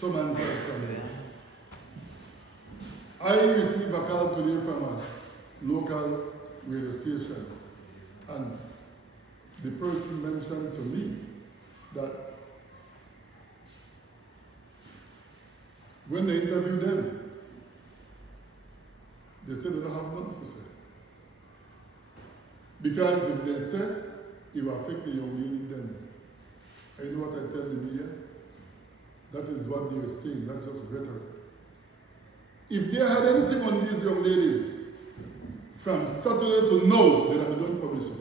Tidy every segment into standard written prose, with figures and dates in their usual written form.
some answers from them. I received a call today from a local radio station, and the person mentioned to me that when they interviewed them, they said they don't have nothing to say. Because if they said it will affect the young lady then, and you know what I tell the media? That is what they are saying, that's just rhetoric. If they had anything on these young ladies from Saturday to now, they'd have done publishing.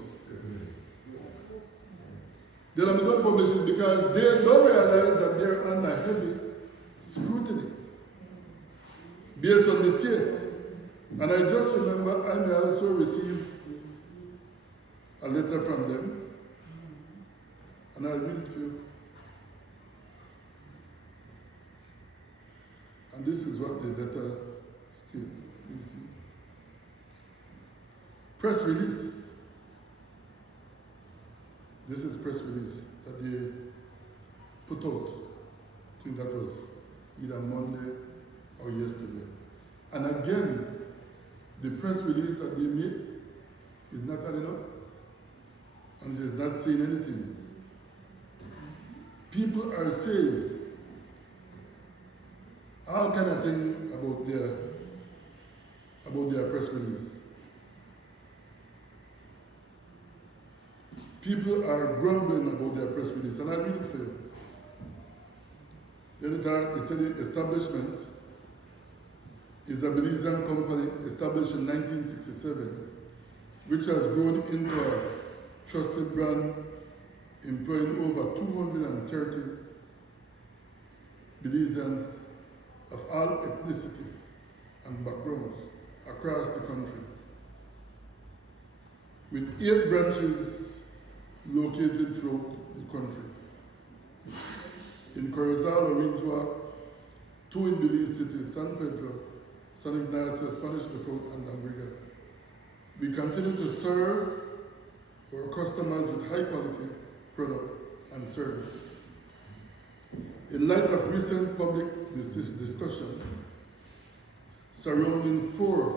They'd have done publishing because they don't realize that they're under heavy scrutiny based on this case. And I just remember I may also receive a letter from them, and I read it for you. And this is what the letter states. Let me see. Press release. This is press release that they put out. I think that was either Monday or yesterday. And again, the press release that they made is not adding up, and is not saying anything. People are saying all kind of thing about their press release. People are grumbling about their press release, and I read it for you. The other time, it said the establishment is a Belizean company established in 1967, which has grown into a trusted brand, employing over 230 Belizeans of all ethnicity and backgrounds across the country, with 8 branches located throughout the country. In Corozal, Orintua, 2 in Belize City, San Pedro, San Ignacio, Spanish Lookout, and Dambriga. We continue to serve our customers with high quality product and service. In light of recent public discussion surrounding 4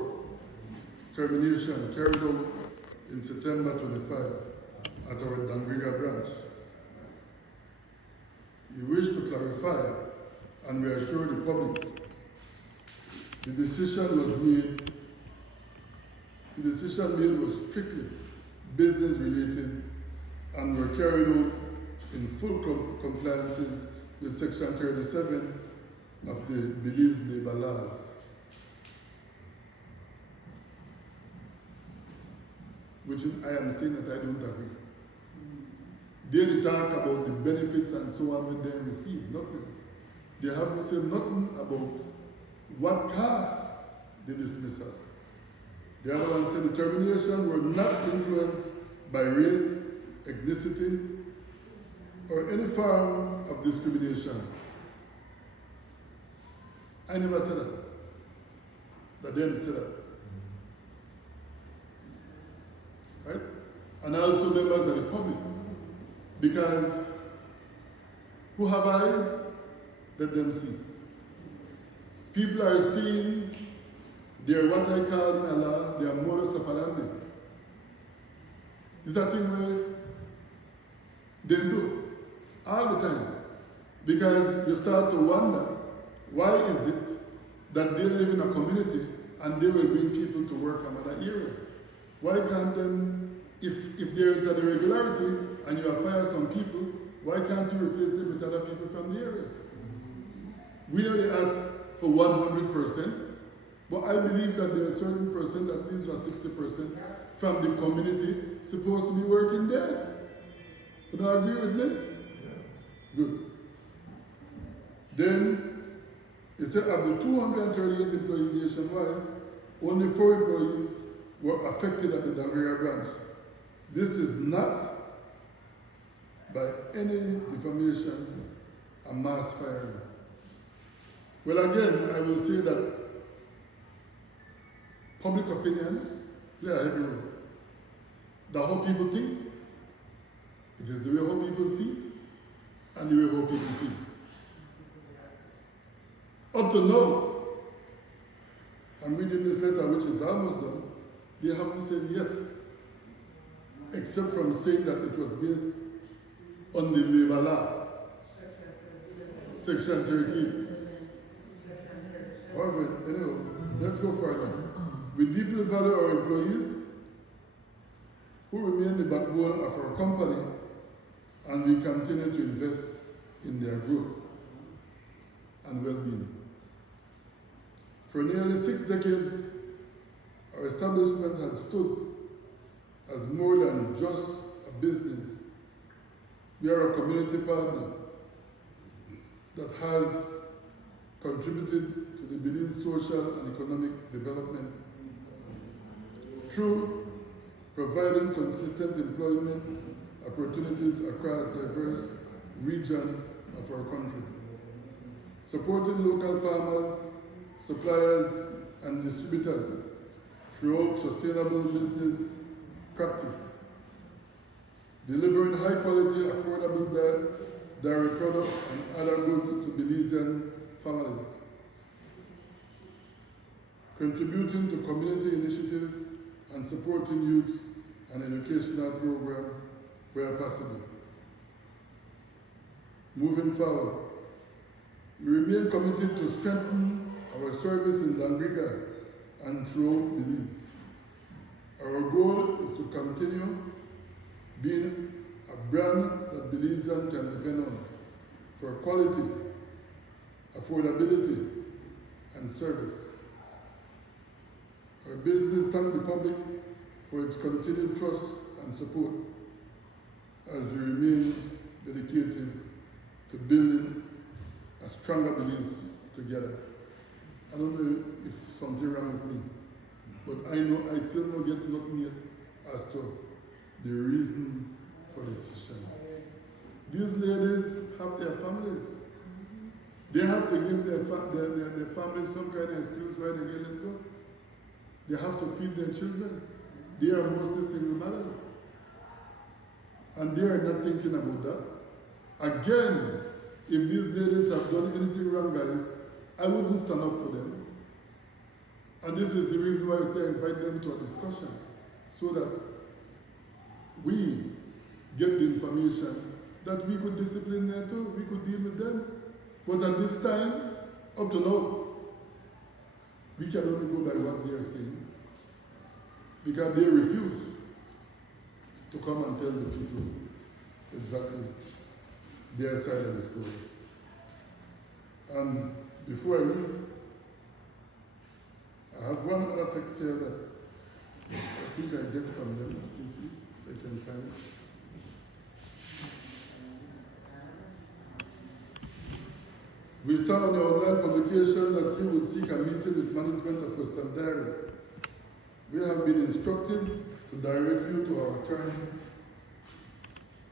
terminations carried out in September 25 at our Dambriga branch, we wish to clarify and reassure the public the decision made was strictly business related and were carried out in full compliances with Section 37 of the Belize labor laws. Which I am saying that I don't agree. They talk about the benefits and so on when they receive, nothing. They haven't said nothing about what caused the dismissal. The other one said the termination were not influenced by race, ethnicity, or any form of discrimination. I never said that. But then said that. Right? And also members of the public. Because who have eyes, let them see. People are seeing their what I call in Allah, their modus operandi. Is that thing where they do all the time. Because you start to wonder, why is it that they live in a community and they will bring people to work from another area? Why can't them, if there is an irregularity and you have fired some people, why can't you replace it with other people from the area? We know they ask for 100%, but I believe that there is a certain percent, at least 60% from the community supposed to be working there. You don't agree with me? Good. Then, it said of the 238 employees nationwide, only 4 employees were affected at the Dambriga branch. This is not, by any information, a mass firing. Well, again, I will say that public opinion play a heavy role. The how people think, it is the way how people see it, and the way how people feel. Up to now, I'm reading this letter, which is almost done, they haven't said yet, except from saying that it was based on the labor law, Section 13. However, anyway, let's go further. We deeply value our employees who remain the backbone of our company, and we continue to invest in their growth and well-being. For nearly 6 decades, our establishment has stood as more than just a business. We are a community partner that has contributed to the Belize social and economic development through providing consistent employment opportunities across diverse regions of our country, supporting local farmers, suppliers, and distributors throughout sustainable business practice, delivering high-quality, affordable dairy products and other goods to Belizean families, contributing to community initiatives and supporting youth and educational programs where possible. Moving forward, we remain committed to strengthen our service in Dambriga and throughout Belize. Our goal is to continue being a brand that Belizeans can depend on for quality, affordability, and service. Our business thanks the public for its continued trust and support as we remain dedicated to building a stronger Belize together. I don't know if something wrong with me, but I know I still don't get nothing yet as to the reason for this decision. These ladies have their families. They have to give their families some kind of excuse why they get let go. They have to feed their children. They are mostly single mothers. And they are not thinking about that. Again, if these ladies have done anything wrong, guys, I wouldn't stand up for them. And this is the reason why I say invite them to a discussion, so that we get the information that we could discipline them too, we could deal with them. But at this time, up to now, we can only go by what they are saying, because they refuse to come and tell the people exactly their side of the story. And before I leave, I have one other text here that I think I get from them. Let me see if I can find it. We saw on your online publication that you would seek a meeting with management of Western Dairies. We have been instructed to direct you to our attorney,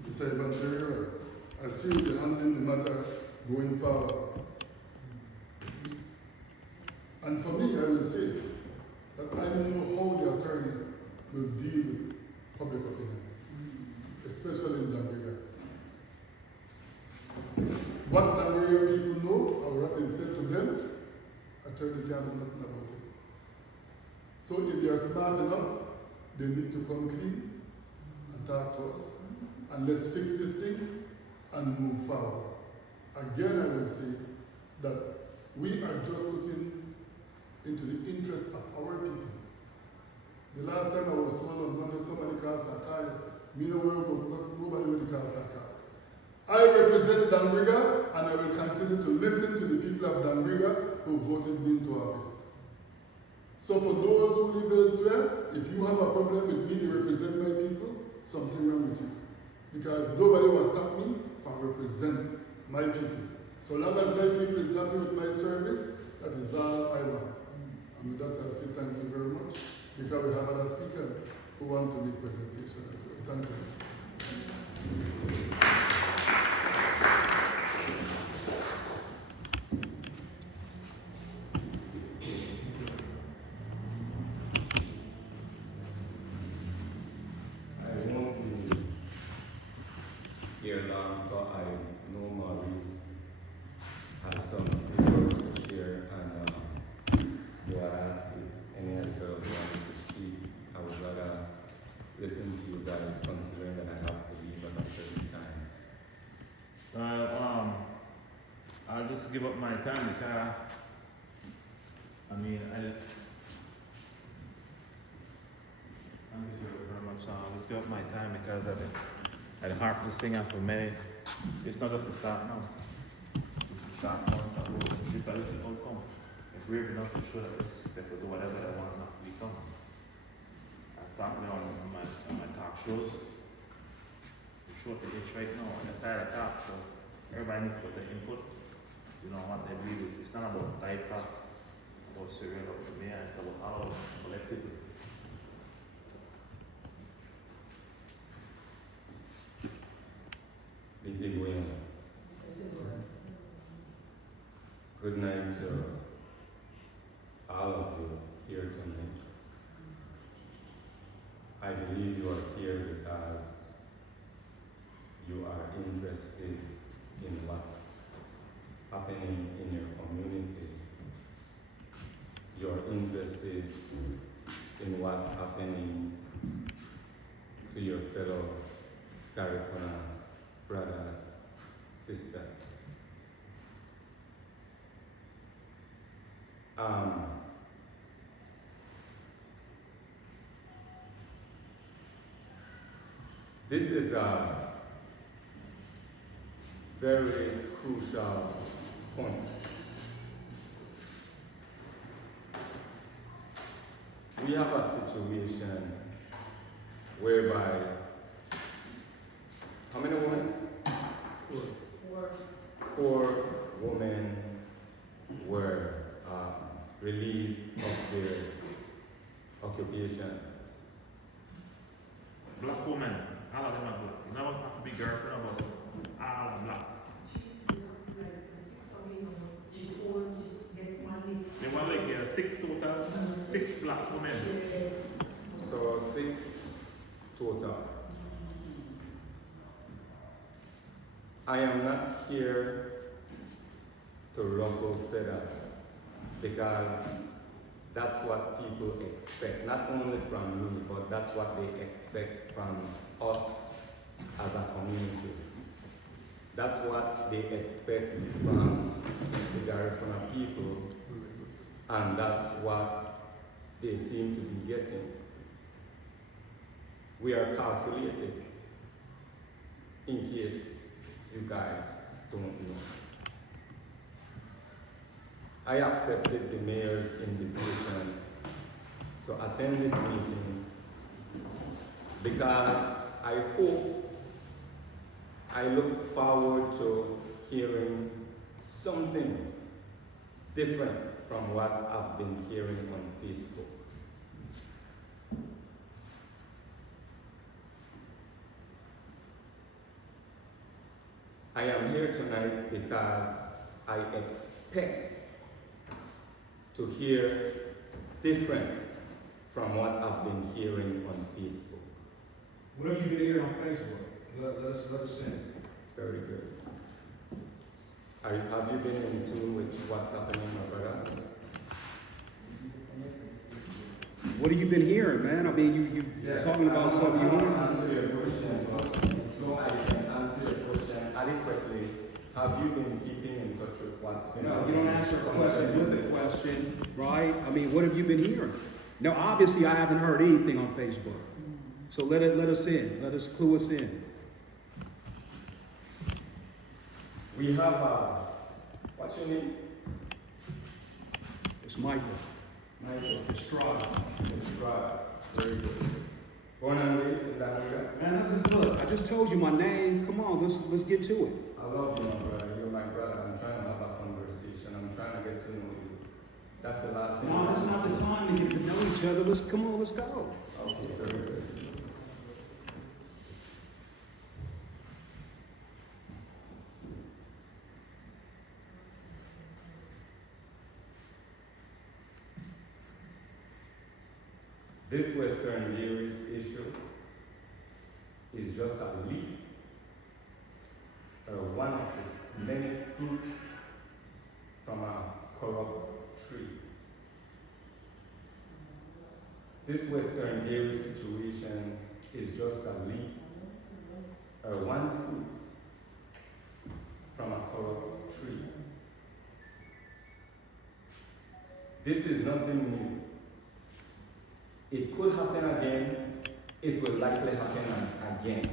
Mr. Ivan Ferreira, as he will be handling the matter going forward. And for me, I will say that I don't know how the attorney will deal with public opinion, especially in Dambriga. What Dambriga people know, or what is said to them, attorney can't do nothing about it. So if they are smart enough, they need to come clean and talk to us, and let's fix this thing and move forward. Again, I will say that we are just looking into the interests of our people. The last time I was told on Monday, somebody called Fakai, me no worry about nobody will call Fakai. I represent Dambriga, and I will continue to listen to the people of Dambriga who voted me into office. So for those who live elsewhere, if you have a problem with me to represent my people, something wrong with you. Because nobody will stop me from representing my people. So long as my people is happy with my service, that is all I want. And with that, I'll say thank you very much, because we have other speakers who want to make presentations as well. Thank you. I won't be here long, so I know Maurice has some few words to share. just give up my time because I mean thank you very much. I'll just give up my time because I'd harp this thing out for many. It's not just the start now. It's the start now. So this is the outcome. If we're brave enough to show that they could do whatever they want not to become. I've talked now on my talk shows. I'm short the itch right now and they're tired of talk, so everybody needs to put their input. You know what they believe. It's not about life or surreal up to me, it's about all of us collectively. Big win. Good night to all of you here tonight. I believe you are here because you are interested in what's happening in your community. You're interested in what's happening to your fellow Garifuna brother, sister. This is a very crucial point. We have a situation whereby, how many women? Four women were relieved of their occupation. Black women, all of them are black. You never have to be girlfriend about all are black. They want like 6 total, 6 black women. So 6 total. I am not here to ruffle feathers because that's what people expect, not only from me, but that's what they expect from us as a community. That's what they expect from the Garifuna people, and that's what they seem to be getting. We are calculating, in case you guys don't know. I accepted the mayor's invitation to attend this meeting because I look forward to hearing something different from what I've been hearing on Facebook. I am here tonight because I expect to hear different from what I've been hearing on Facebook. What have you been hearing on Facebook? Let us understand. Very good. Have you been in tune with what's happening, my brother? What have you been hearing, man? I mean, you Yes, talking about something you I heard? answer your question, but so I can answer your question adequately. Have you been keeping in touch with what's been No, happening? you don't answer the question with the question, right? I mean, what have you been hearing? Now, obviously, I haven't heard anything on Facebook. So let us in. Let us clue us in. We have what's your name? It's Michael. Michael. Estrada. Estrada. Very good. Born and raised in that area? Man, that's good. I just told you my name. Come on, let's get to it. I love you, my brother. You're my brother. I'm trying to have a conversation. I'm trying to get to know you. That's the last thing. No, that's not the time to get to know each other. Let's go. Okay, very good. This Western Dairies issue is just a leaf, one of the many fruits from a corrupt tree. This Western Dairy situation is just a leaf, one fruit from a corrupt tree. This is nothing new. It could happen again. It will likely happen again.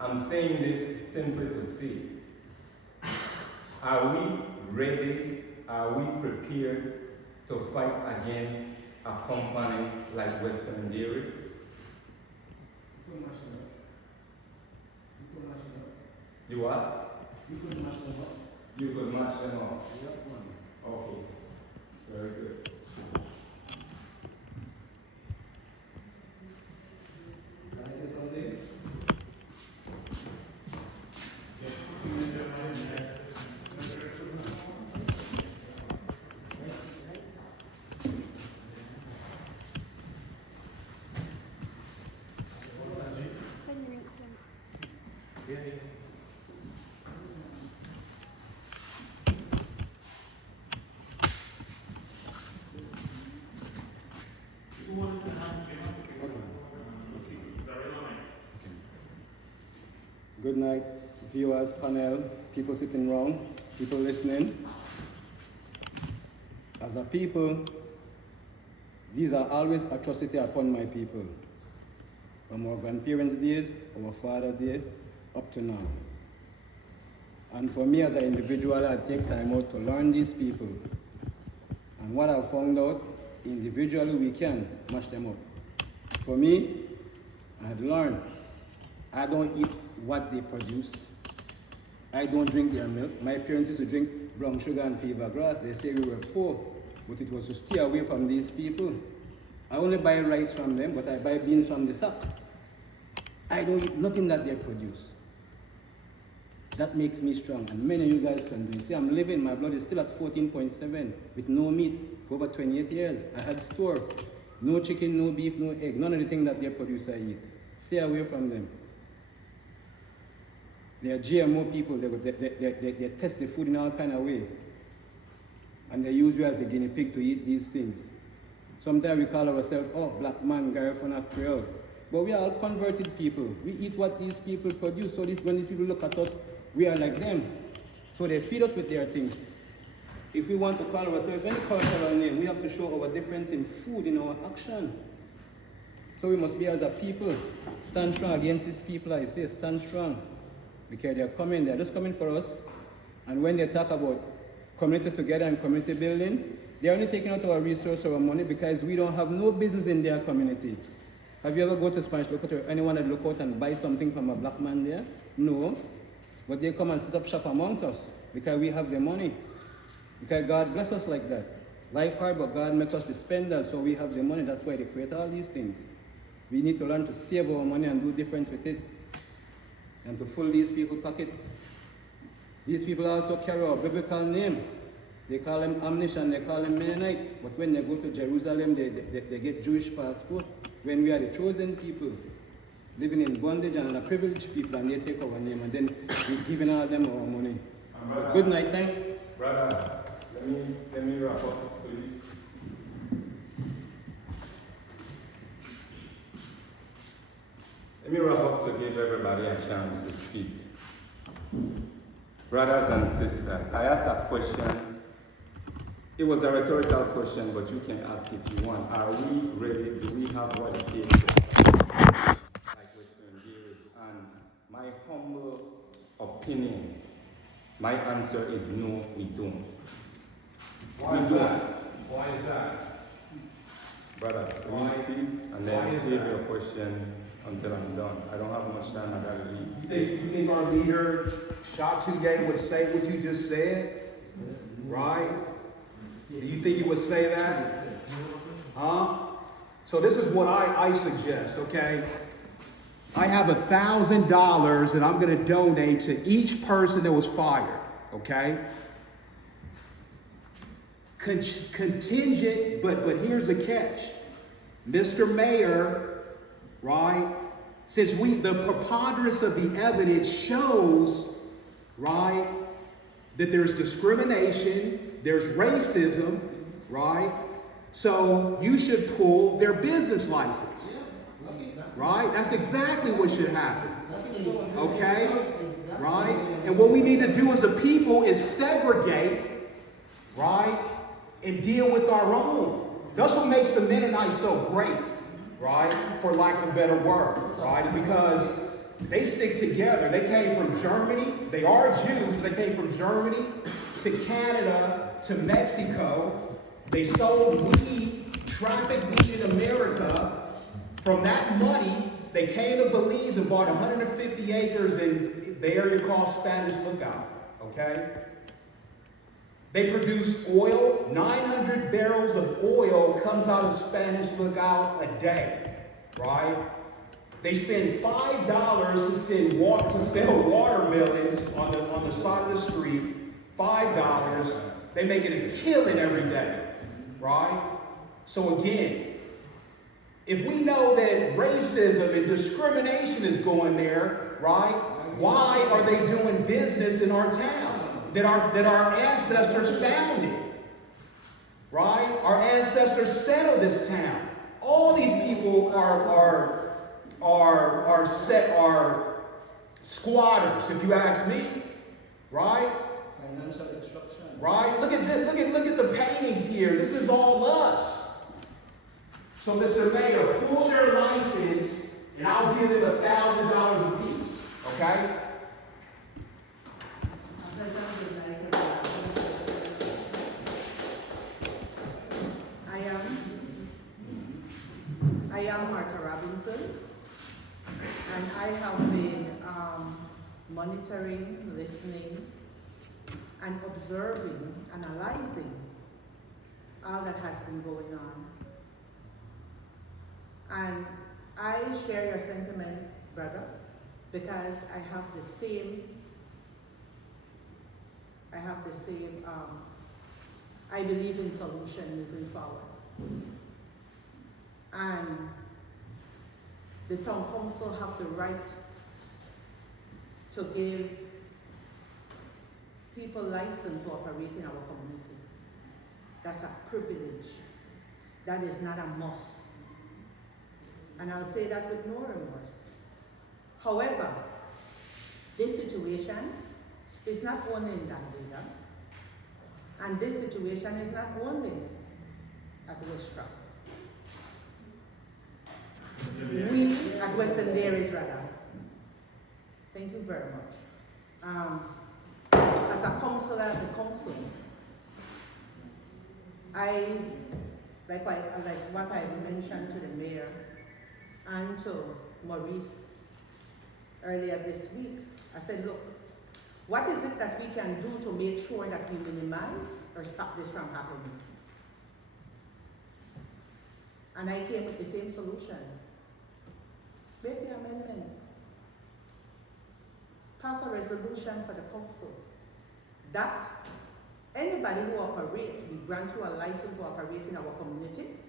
I'm saying this simply to see, are we ready? Are we prepared to fight against a company like Western Dairy? You what? You could match them up. You could match them up. Okay. Very good. Can I say something? Good night, viewers, panel, people sitting around, people listening. As a people, these are always atrocity upon my people. From our grandparents' days, our father day, up to now. And for me as an individual, I take time out to learn these people. And what I found out, individually we can mash them up. For me, I had learned, I don't eat what they produce. I don't drink their milk. My parents used to drink brown sugar and fever grass. They say we were poor, but it was to stay away from these people. I only buy rice from them, but I buy beans from the sack. I don't eat nothing that they produce. That makes me strong, and many of you guys can do it. See, I'm living, my blood is still at 14.7 with no meat for over 28 years. I had store, no chicken, no beef, no egg, none of the things that they produce I eat. Stay away from them. They are GMO people, they test the food in all kind of way. And they use you as a guinea pig to eat these things. Sometimes we call ourselves, oh, black man, Garifuna, Creole. But we are all converted people. We eat what these people produce. So when these people look at us, we are like them. So they feed us with their things. If we want to call ourselves any cultural name, we have to show our difference in food, in our action. So we must be as a people, stand strong against these people, I say, stand strong. Because they're just coming for us. And when they talk about community together and community building, they're only taking out our resource, our money, because we don't have no business in their community. Have you ever go to Spanish Lookout or anyone at Lookout and buy something from a black man there? No. But they come and set up shop amongst us because we have the money. Because God bless us like that. Life hard, but God makes us the spenders, so we have the money. That's why they create all these things. We need to learn to save our money and do different with it. And to fill these people's pockets. These people also carry our biblical name. They call them Amish and they call them Mennonites. But when they go to Jerusalem, they get Jewish passport. When we are the chosen people, living in bondage and a privileged people, and they take our name, and then we're giving all them our money. But good night, thanks. Brother, let me wrap up, please. Let me wrap up to give everybody a chance to speak. Brothers and sisters, I asked a question. It was a rhetorical question, but you can ask if you want. Are we ready? Do we have what it takes? Like Western Dairies. And my humble opinion, my answer is no, we don't. Why is that? Why is that? Brother, can you speak? And then save your question until I'm done. I don't have much time, I gotta leave. You think our leader, Shatu would say what you just said? Right? Do you think he would say that? Huh? So this is what I suggest, okay? I have $1,000 that I'm going to donate to each person that was fired, okay? Contingent, but here's the catch. Mr. Mayor, right? Since the preponderance of the evidence shows, right, that there's discrimination, there's racism, right? So you should pull their business license, right? That's exactly what should happen, okay? Right? And what we need to do as a people is segregate, right? and deal with our own. That's what makes the Mennonites so great, right? For lack of a better word, right? Is because they stick together. They came from Germany. They are Jews. They came from Germany to Canada to Mexico. They sold weed, trafficked weed in America. From that money, they came to Belize and bought 150 acres in the area called Spanish Lookout, okay? They produce oil. 900 barrels of oil comes out of Spanish Lookout a day, right? They spend $5 to sell watermelons on the side of the street. $5. They making a killing every day, right? So again, if we know that racism and discrimination is going there, right? Why are they doing business in our town that our ancestors founded? Right? Our ancestors settled this town. All these people are squatters, if you ask me. Right? Financial destruction. Right? Look at this, look at the paintings here. This is all us. So, Mr. Mayor, pull their license, and I'll give them $1,000 a piece. Okay? I am Martha Robinson, and I have been monitoring, listening, and observing, analyzing all that has been going on. And I share your sentiments, brother, because I have the same, I believe in solution moving forward. And the town council have the right to give people license to operate in our community. That's a privilege. That is not a must. And I'll say that with no remorse. However, this situation is not only in Danville, and this situation is not only at Westrock. We at Western Dairies, rather. Thank you very much. As a counselor at the council, like what I mentioned to the mayor and to Maurice earlier this week, I said, look, what is it that we can do to make sure that we minimize or stop this from happening? And I came with the same solution. Make the amendment. Pass a resolution for the council that anybody who operates, we grant you a license to operate in our community.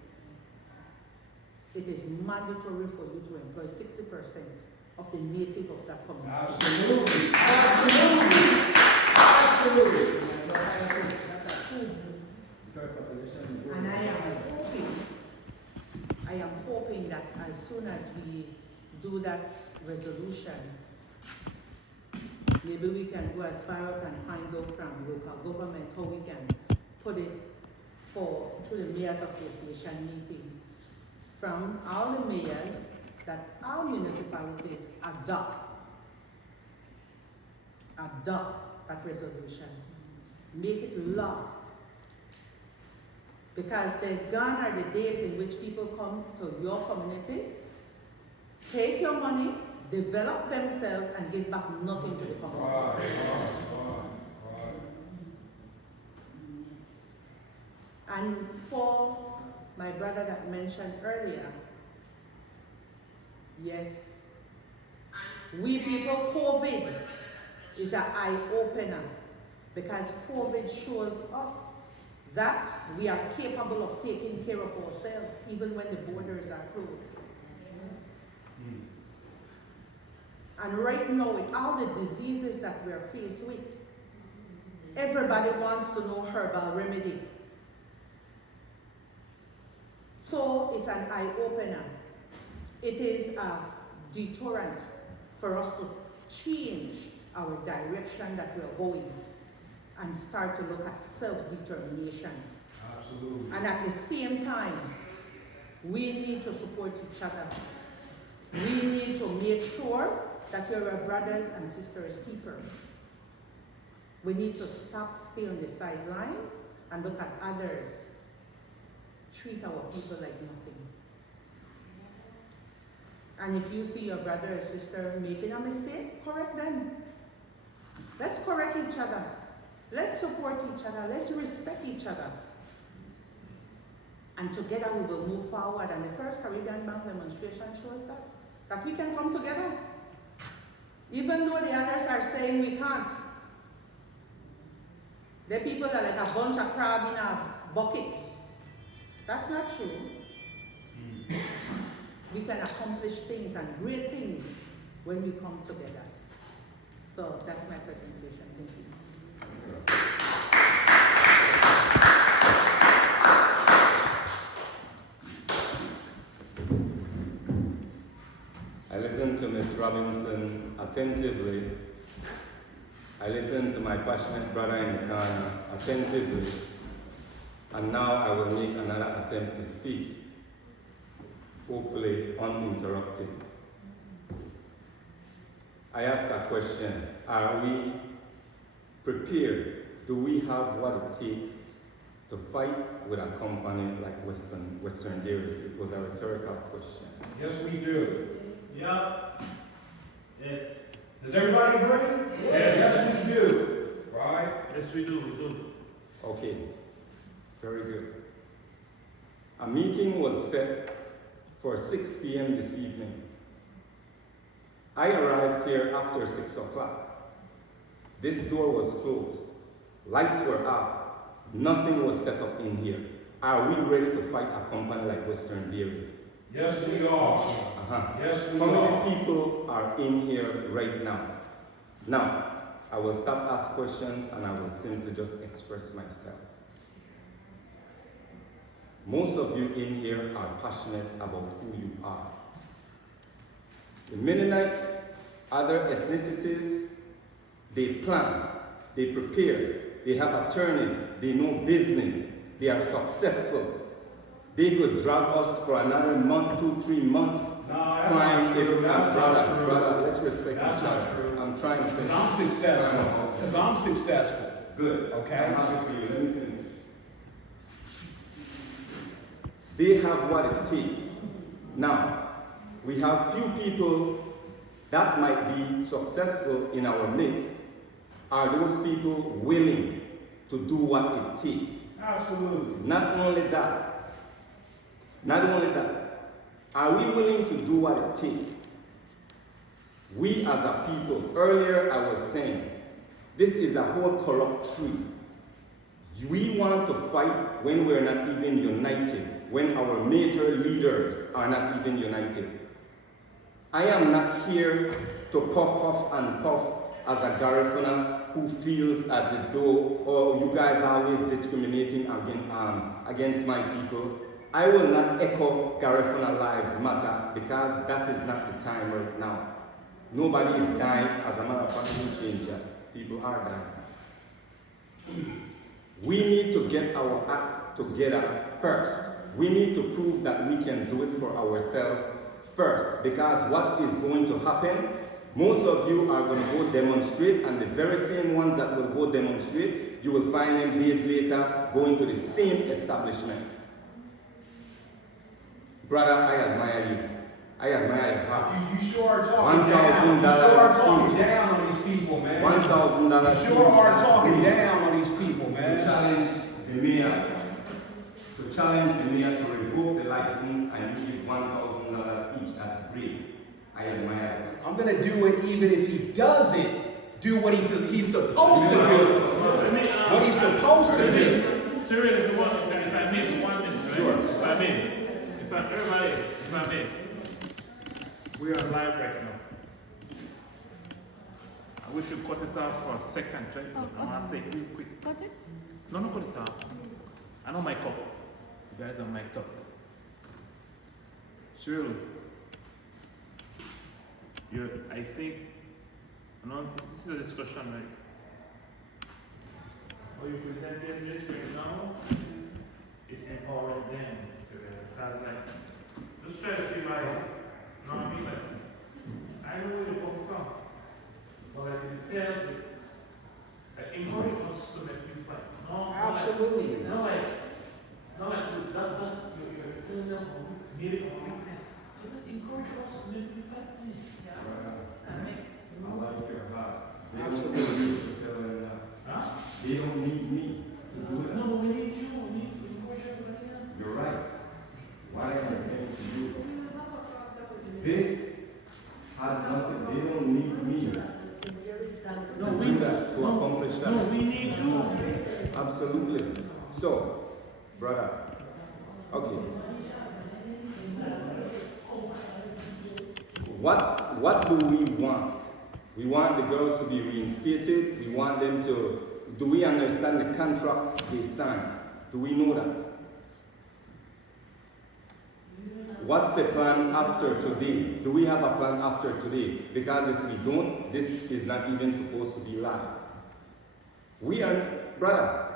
It is mandatory for you to employ 60% of the native of that community. Absolutely. Absolutely. Absolutely. And I am hoping that as soon as we do that resolution, maybe we can go as far up and find out from local government how we can put it to the Mayors Association meeting from all the mayors that our municipalities adopt that resolution. Make it law. Because gone are the days in which people come to your community, take your money, develop themselves, and give back nothing to the community. And for my brother that mentioned earlier, yes, we people, COVID is an eye-opener because COVID shows us that we are capable of taking care of ourselves even when the borders are closed. And right now, with all the diseases that we're faced with, everybody wants to know herbal remedy. So it's an eye-opener. It is a deterrent for us to change our direction that we're going and start to look at self-determination Absolutely. And at the same time, we need to support each other. We need to make sure that you're our brothers and sisters keepers. We need to stop staying on the sidelines and look at others. Treat our people like nothing. And if you see your brother or sister making a mistake, correct them. Let's correct each other. Let's support each other. Let's respect each other. And together we will move forward. And the first Caribbean Bank demonstration shows that we can come together. Even though the others are saying we can't. The people are like a bunch of crab in a bucket. That's not true. We can accomplish things and great things when we come together. So that's my presentation. Thank you. I listened to Ms. Robinson attentively. I listened to my passionate brother in the corner attentively. And now I will make another attempt to speak, hopefully uninterrupted. I asked a question: are we prepared? Do we have what it takes to fight with a company like Western Dairies? It was a rhetorical question. Yes, we do. Yep. Yes. Does everybody agree? Yes, we do. Right? Yes, we do. Okay, very good. A meeting was set for 6 p.m. this evening. I arrived here after 6 o'clock. This door was closed. Lights were out. Nothing was set up in here. Are we ready to fight a company like Western Dairies? Yes, we are. Yes, we How are. many people are in here right now? Now, I will stop asking questions and I will simply just express myself. Most of you in here are passionate about who you are. The Mennonites, other ethnicities, they plan, they prepare, they have attorneys, they know business, they are successful. They could drag us for another month, 2, 3 months. No, that's Fine, not true. if That's not true. brother, let's respect That's each not other. true. I'm trying to finish. Because I'm successful. Because I'm successful. Good. Okay. I'm happy for you. Let me finish. They have what it takes. Now, we have few people that might be successful in our midst. Are those people willing to do what it takes? Absolutely. Not only that, are we willing to do what it takes? We as a people, earlier I was saying, this is a whole corrupt tree. We want to fight when we're not even united, when our major leaders are not even united. I am not here to puff and puff as a Garifuna who feels as if though, oh, you guys are always discriminating against my people. I will not echo Garifuna Lives Matter because that is not the time right now. Nobody is dying. As a matter of fact, it will change that. People are dying. We need to get our act together first. We need to prove that we can do it for ourselves first. Because what is going to happen, most of you are going to go demonstrate, and the very same ones that will go demonstrate, you will find them days later going to the same establishment. Brother, I admire you. I admire your heart. You sure are talking down. $1,000 You sure are talking each. down on these people, man. $1,000. You sure are each. talking down on these people, To man. challenge the mayor, to revoke the license and you give $1,000 each. That's great. I admire it. I'm gonna do it even if he doesn't do what he's supposed to do. What he's supposed to do. Cyril, if you want, if I may, for 1 minute, right? Sure. If I may. Everybody, if I may. We are live right now. I wish you cut this off for a second, right? I want to say it real quick. Got it? No, cut it off. I know mic up. You guys are mic'd up. Cyril, I think, this is a discussion, right? Are you presenting this right now? it's empowering them to because like just try to see my no I mean like I know where you're coming from. But like you tell like encourage us to make you fight. No, Absolutely. no like that's you're telling them maybe a weakness. So let's encourage us to make you fight. I like your heart. They don't Absolutely. need you to tell them that. Huh? They don't need me to do that. No, we need you. We need to encourage everybody else. You're right. What am I saying to you? This has nothing. They don't need me to do that, to accomplish that. No, we need you. Absolutely. So, brother, okay. What do we want? We want the girls to be reinstated. We want them to. Do we understand the contracts they sign? Do we know that? What's the plan after today? Do we have a plan after today? Because if we don't, this is not even supposed to be live. We are, brother,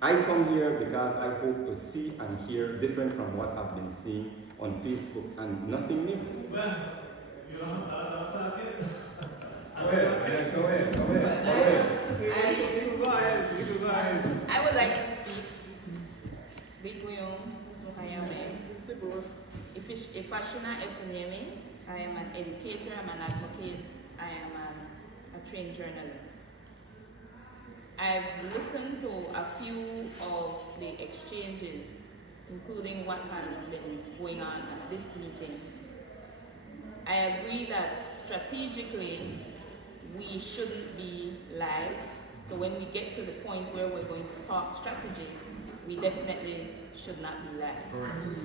I come here because I hope to see and hear different from what I've been seeing on Facebook and nothing new. Well, you don't have to it. Go ahead, go ahead. I would like to speak with you, Suhayame. Ifashina Efunemi. I am an educator, I'm an advocate, I am a trained journalist. I've listened to a few of the exchanges, including what has been going on at this meeting. I agree that strategically we shouldn't be live. So when we get to the point where we're going to talk strategy, we definitely should not be live.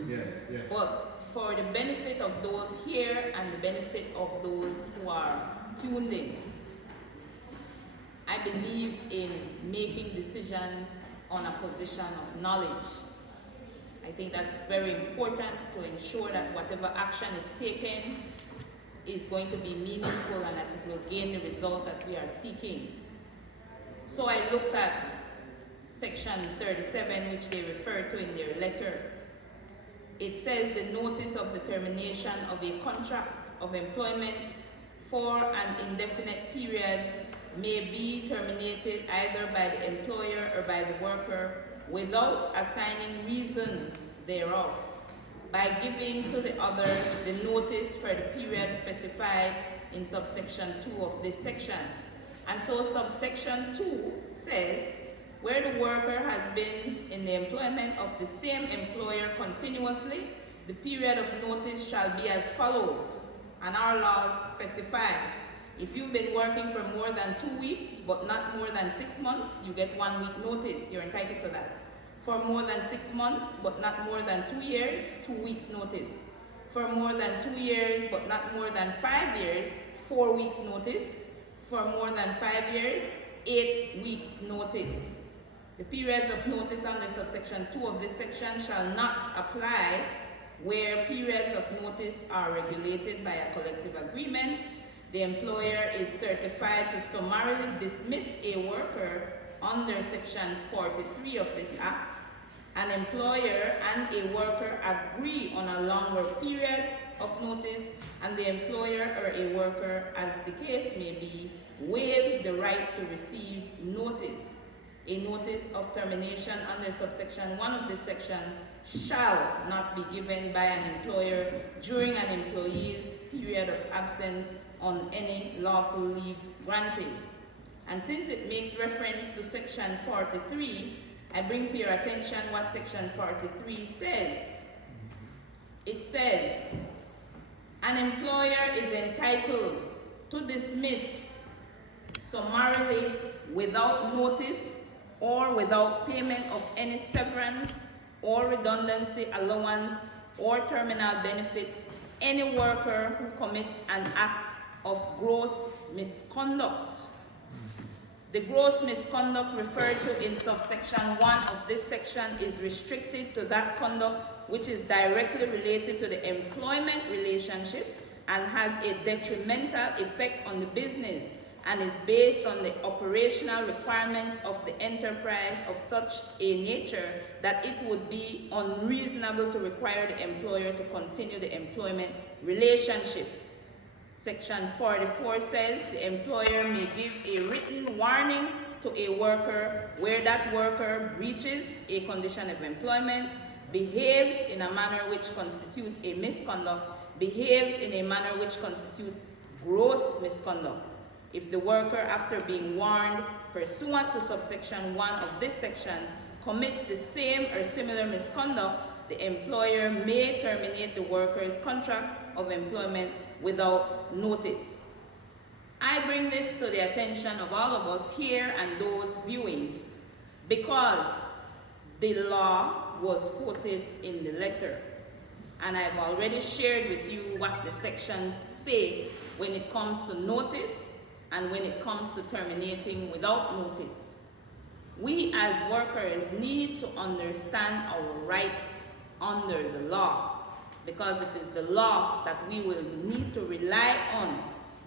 Yes, yes. But for the benefit of those here and the benefit of those who are tuned in, I believe in making decisions on a position of knowledge. I think that's very important to ensure that whatever action is taken is going to be meaningful and that it will gain the result that we are seeking. So I looked at section 37, which they refer to in their letter. It says the notice of the termination of a contract of employment for an indefinite period may be terminated either by the employer or by the worker without assigning reason thereof, by giving to the other the notice for the period specified in subsection 2 of this section. And so subsection 2 says, where the worker has been in the employment of the same employer continuously, the period of notice shall be as follows. And our laws specify, if you've been working for more than 2 weeks, but not more than 6 months, you get 1 week notice. You're entitled to that. For more than 6 months, but not more than 2 years, 2 weeks notice. For more than 2 years, but not more than 5 years, 4 weeks notice. For more than 5 years, 8 weeks notice. The periods of notice under subsection 2 of this section shall not apply where periods of notice are regulated by a collective agreement. The employer is certified to summarily dismiss a worker under section 43 of this act. An employer and a worker agree on a longer period of notice, and the employer or a worker, as the case may be, waives the right to receive notice. A notice of termination under subsection 1 of this section shall not be given by an employer during an employee's period of absence on any lawful leave granted. And since it makes reference to section 43, I bring to your attention what section 43 says. It says, an employer is entitled to dismiss summarily without notice or without payment of any severance or redundancy allowance or terminal benefit any worker who commits an act of gross misconduct. The gross misconduct referred to in subsection 1 of this section is restricted to that conduct which is directly related to the employment relationship and has a detrimental effect on the business and is based on the operational requirements of the enterprise of such a nature that it would be unreasonable to require the employer to continue the employment relationship. Section 44 says the employer may give a written warning to a worker where that worker breaches a condition of employment, behaves in a manner which constitutes a misconduct, behaves in a manner which constitutes gross misconduct. If the worker, after being warned pursuant to subsection 1 of this section, commits the same or similar misconduct, the employer may terminate the worker's contract of employment without notice. I bring this to the attention of all of us here and those viewing because the law was quoted in the letter. And I've already shared with you what the sections say when it comes to notice and when it comes to terminating without notice. We as workers need to understand our rights under the law, because it is the law that we will need to rely on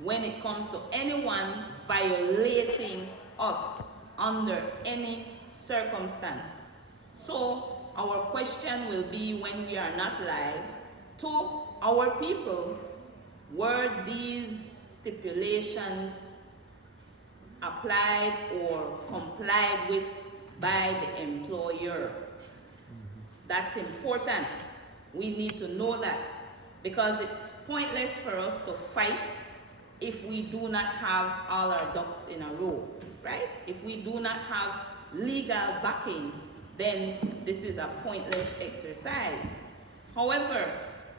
when it comes to anyone violating us under any circumstance. So our question will be, when we are not live, to our people, were these stipulations applied or complied with by the employer? That's important. We need to know that, because it's pointless for us to fight if we do not have all our ducks in a row, right? If we do not have legal backing, then this is a pointless exercise. However,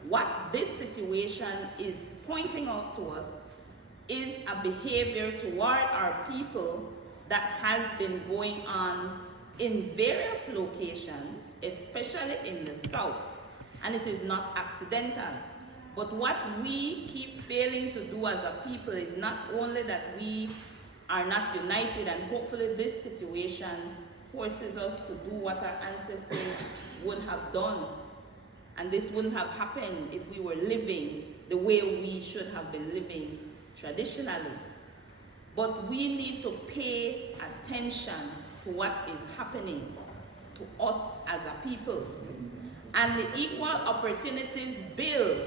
what this situation is pointing out to us is a behavior toward our people that has been going on in various locations, especially in the South. And it is not accidental. But what we keep failing to do as a people is not only that we are not united, and hopefully this situation forces us to do what our ancestors would have done. And this wouldn't have happened if we were living the way we should have been living traditionally. But we need to pay attention to what is happening to us as a people. And the Equal Opportunities Bill,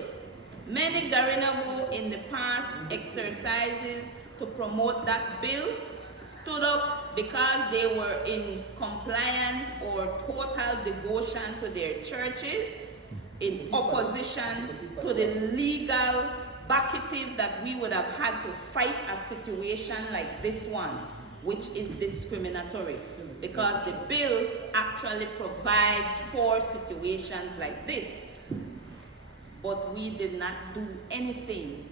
many Garinagu in the past exercises to promote that bill stood up because they were in compliance or total devotion to their churches, in opposition to the legal backative that we would have had to fight a situation like this one, which is discriminatory, because the bill actually provides for situations like this. But we did not do anything.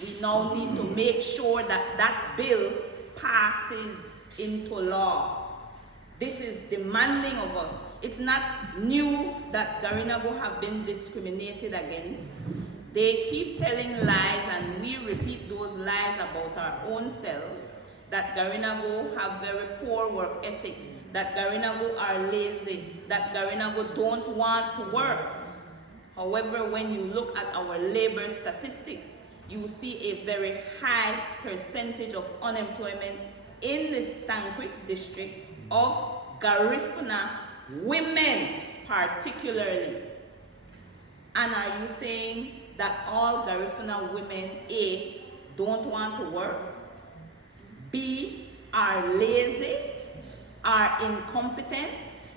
We now need to make sure that that bill passes into law. This is demanding of us. It's not new that Garinagu have been discriminated against. They keep telling lies, and we repeat those lies about our own selves, that Garinagu have very poor work ethic, that Garinagu are lazy, that Garinagu don't want to work. However, when you look at our labor statistics, you see a very high percentage of unemployment in the Stann Creek district of Garifuna women particularly. And are you saying that all Garifuna women, A, don't want to work, B, are lazy, are incompetent,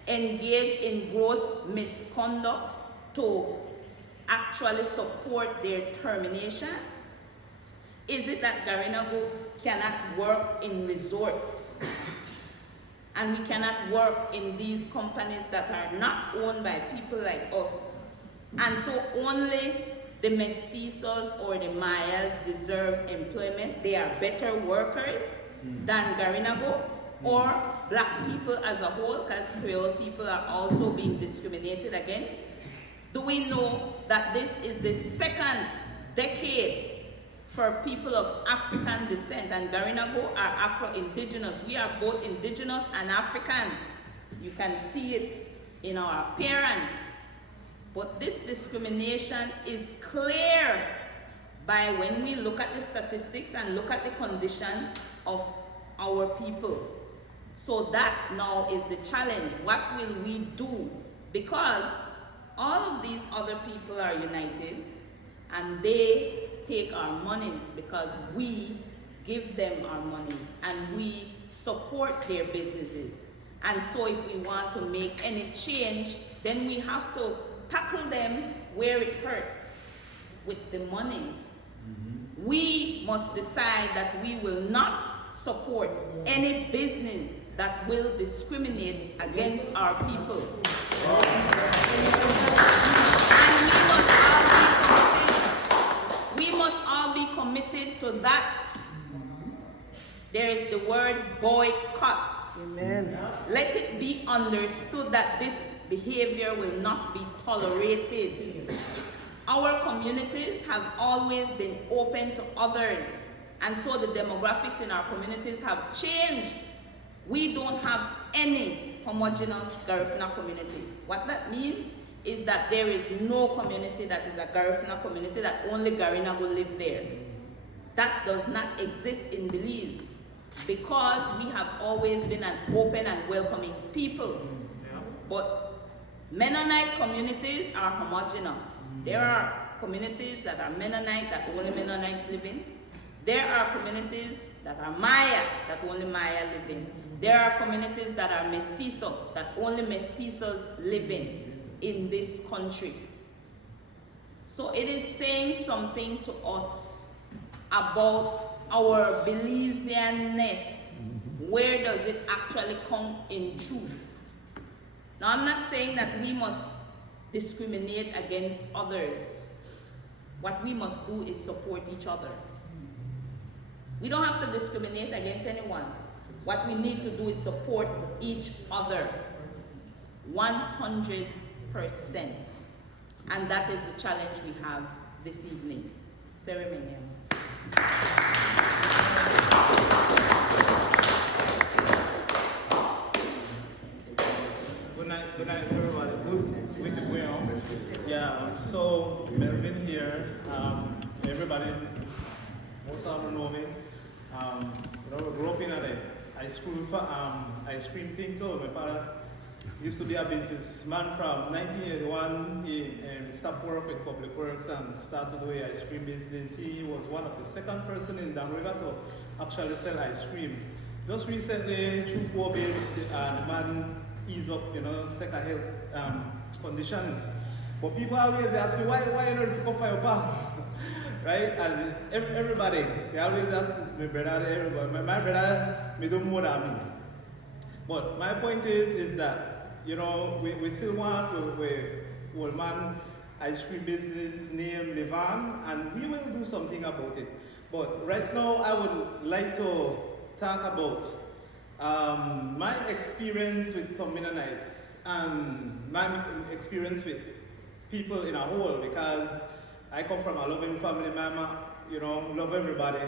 engage in gross misconduct to actually support their termination? Is it that Garinagu cannot work in resorts? And we cannot work in these companies that are not owned by people like us? And so only the mestizos or the Mayas deserve employment? They are better workers than Garinagu or black people as a whole, because Creole people are also being discriminated against? Do we know that this is the second decade for people of African descent, and Garinagu are Afro-Indigenous? We are both indigenous and African. You can see it in our appearance. But this discrimination is clear by when we look at the statistics and look at the condition of our people. So that now is the challenge. What will we do? Because all of these other people are united and they take our monies because we give them our monies and we support their businesses. And so if we want to make any change, then we have to tackle them where it hurts with the money. We must decide that we will not support any business that will discriminate against our people. And we must all be committed to that. There is the word boycott. Amen. Let it be understood that this behavior will not be tolerated. Our communities have always been open to others, and so the demographics in our communities have changed. We don't have any homogeneous Garifuna community. What that means is that there is no community that is a Garifuna community that only Garina will live there. That does not exist in Belize because we have always been an open and welcoming people. But Mennonite communities are homogeneous. There are communities that are Mennonite that only Mennonites live in. There are communities that are Maya that only Maya live in. There are communities that are mestizo that only mestizos live in this country. So it is saying something to us about our Belizeanness. Where does it actually come in truth? Now, I'm not saying that we must discriminate against others. What we must do is support each other. We don't have to discriminate against anyone. What we need to do is support each other 100%. And that is the challenge we have this evening. Ceremonial. Good night, everybody. Good with the way on. Yeah, so Melvin here. Everybody, most of them know me. Grew up in an ice cream thing too. My father used to be a businessman from 1981. He stopped work with Public Works and started doing ice cream business. He was one of the second person in Damriga to actually sell ice cream. Just recently, through COVID, the man ease up, second health conditions. But people always ask me, why you don't pick up for your palm? Right? And everybody, they always ask my brother, everybody. My brother, me do more than me. But my point is that, we still want old man ice cream business named Levan, and we will do something about it. But right now, I would like to talk about my experience with some Mennonites and my experience with people in a whole, because I come from a loving family. My mama, love everybody,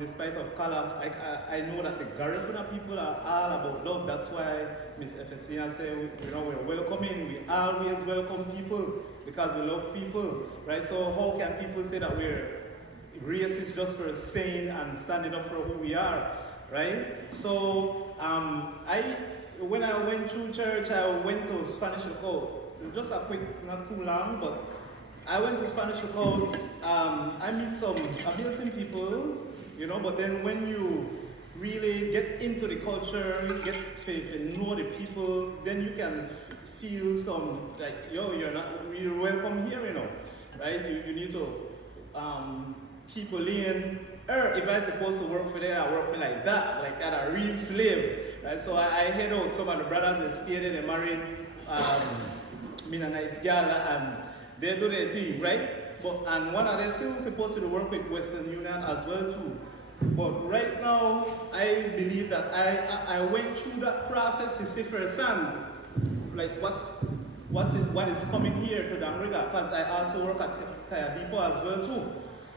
despite of color. I know that the Garifuna people are all about love. That's why Miss Efesina said, we're welcoming. We always welcome people because we love people, right? So how can people say that we're racist just for saying and standing up for who we are? Right? So, when I went through church, I went to Spanish Lookout. Just a quick, not too long, but I went to Spanish Lookout. I meet some amazing people, but then when you really get into the culture, you get to know the people, then you can feel some, you're not really welcome here, right? You need to keep a lane. Or if I'm supposed to work for them, I work like that, a real slave, right? So I head out. Some of the brothers that stayed in the married Mennonite girl, and they do their thing, right? And one of them still supposed to work with Western Union as well too. But right now, I believe that I went through that process to see firsthand, what is coming here to Damriga, because I also work at Taya Depot as well too.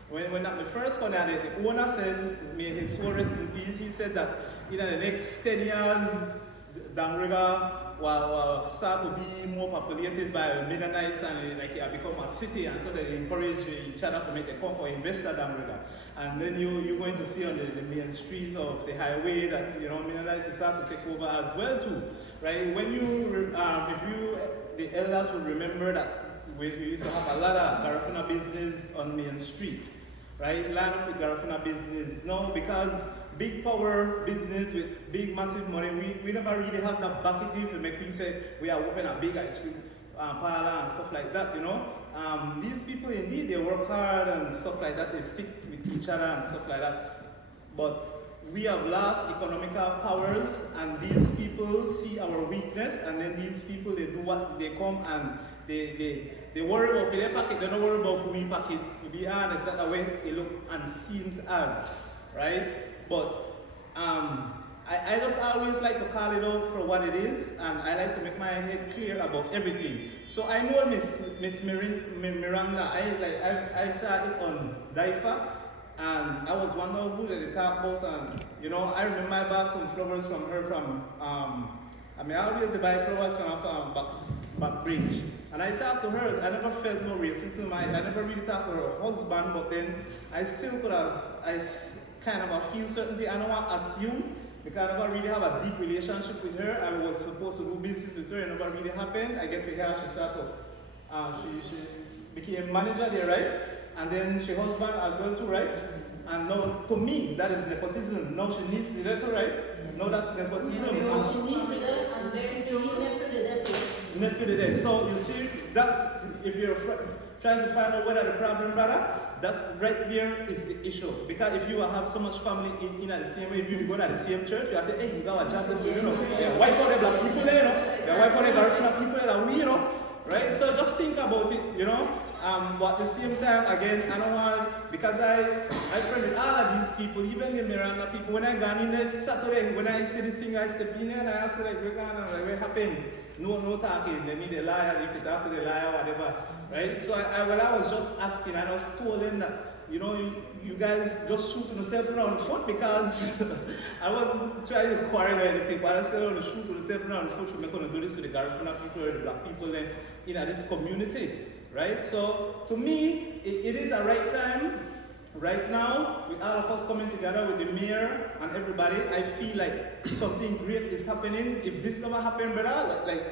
When I first got at it, the owner said, may his soul rest in peace, he said that in the next 10 years, Damriga will start to be more populated by Mennonites and it become a city, and so they encourage each other to make a conquer invest at Damriga. And then you're going to see on the main streets of the highway that Mennonites start to take over as well too, right? When the elders will remember that we used to have a lot of Garifuna business on Main Street, right? Line up with Garifuna business. No, because big power business with big massive money, we never really have that bucket to make we say we are opening a big ice cream parlor and stuff like that, These people indeed, they work hard and stuff like that, they stick with each other and stuff like that. But we have lost economical powers, and these people see our weakness, and then these people, they do what they come and they worry about their pocket, they don't worry about we pocket. To be honest, that's the way it looks and seems as, right? But I just always like to call it out for what it is, and I like to make my head clear about everything. So I know Miss Miranda, I saw it on DIFA, and I was wondering who they talk about, and I remember I bought some flowers from her from, I always buy flowers from back bridge. And I talked to her, I never felt no racism, I never really talked to her husband, but then I still could have, I kind of feel certainty, I don't want to assume, because I never really have a deep relationship with her. I was supposed to do business with her, it never really happened. I get to hear she started, she became manager there, right? And then she husband as well too, right? And now, to me, that is nepotism. Now she needs the letter, right? No, that's nepotism. She needs the letter, and then you never did that. Nephew today. So you see, that's, if you're trying to find out whether the problem, brother, that's right there is the issue. Because if you have so much family in the same way, if you go to the same church, you have to, hey, you got a job, yeah, wipe out the black people there, yeah, wipe out the Garifuna people that we, right? So just think about it, but at the same time, again, I don't want, because I friend with all of these people, even the Miranda people, when I got in there Saturday, when I see this thing, I step in there and I ask her, like, what happened? No talking, they need a liar, if you talk to the liar, whatever, right? So I was just asking, I just told them that, you guys just shoot yourself around the foot, because I wasn't trying to quarrel or anything, but I said, oh, shoot yourself around the foot, we're not going to do this with the Garifuna people or the black people in this community, right? So to me, it is a right time. Right now, with all of us coming together with the mayor and everybody, I feel like something great is happening. If this never happened, brother, like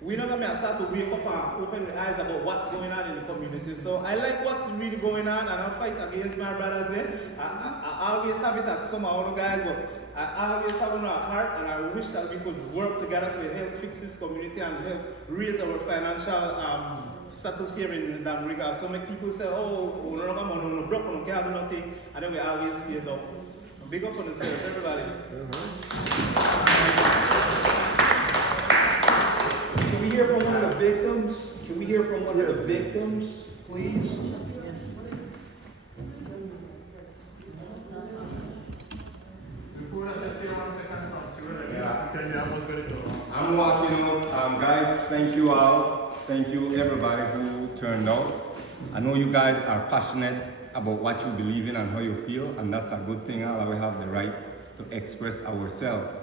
we're not gonna start to wake up and open the eyes about what's going on in the community. So I like what's really going on, and I fight against my brothers there. I always have it at some of our guys, but I always have it in our heart, and I wish that we could work together to help fix this community and help raise our financial status here in Damriga. So many people say, oh, no broke, no can't do nothing, and then we always see it though. Big up on yourself, everybody. Can we hear from one of the victims? Can we hear from one of the victims, please? I'm walking out. Guys, thank you all. Thank you everybody who turned out. I know you guys are passionate about what you believe in and how you feel, and that's a good thing. All we have the right to express ourselves.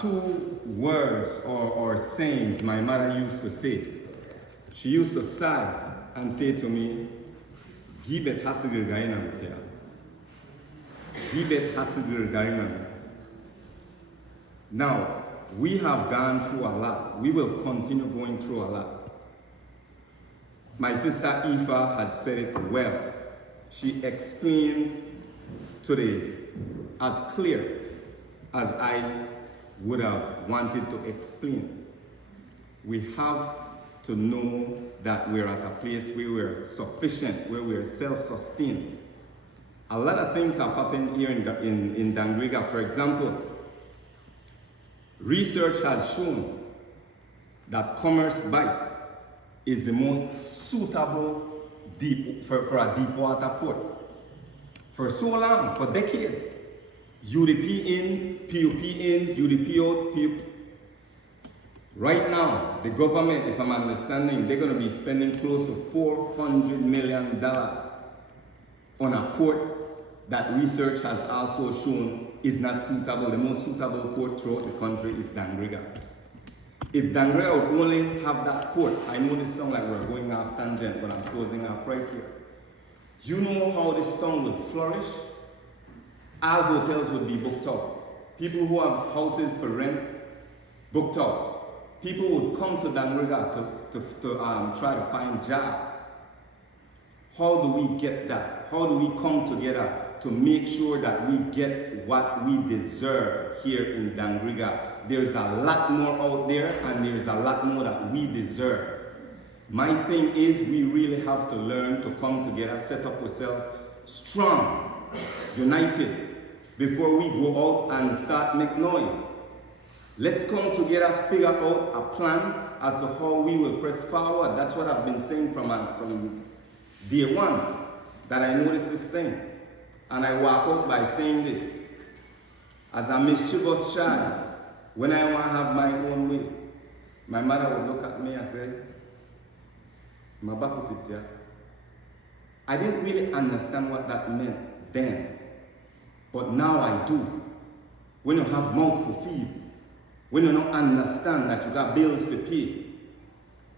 Two words or sayings my mother used to say. She used to sigh and say to me, Gibet hasigir gaina mutia. Gibet hasigir gaina. Now, we have gone through a lot. We will continue going through a lot. My sister Aoife had said it well. She explained today as clear as I would have wanted to explain. We have to know that we're at a place where we're sufficient, where we're self-sustained. A lot of things have happened here in Damriga. For example, research has shown that Commerce Bight is the most suitable for a deep water port. For so long, for decades, UDP in, PUP in, UDP out, PUP. Right now, the government, if I'm understanding, they're going to be spending close to $400 million on a port that research has also shown is not suitable. The most suitable port throughout the country is Dangriga. If Dangriga would only have that port, I know this sounds like we're going off tangent, but I'm closing off right here. You know how this town would flourish? All hotels would be booked out. People who have houses for rent, booked out. People would come to Dangriga to try to find jobs. How do we get that? How do we come together to make sure that we get what we deserve here in Dangriga? There's a lot more out there, and there's a lot more that we deserve. My thing is, we really have to learn to come together, set up ourselves strong, united, before we go out and start make noise. Let's come together, figure out a plan as to how we will press forward. That's what I've been saying from day one, that I noticed this thing. And I walk out by saying this. As a mischievous child, when I want to have my own way, my mother would look at me and say, I didn't really understand what that meant then, but now I do. When you have mouth for feed, when you don't understand that you got bills to pay,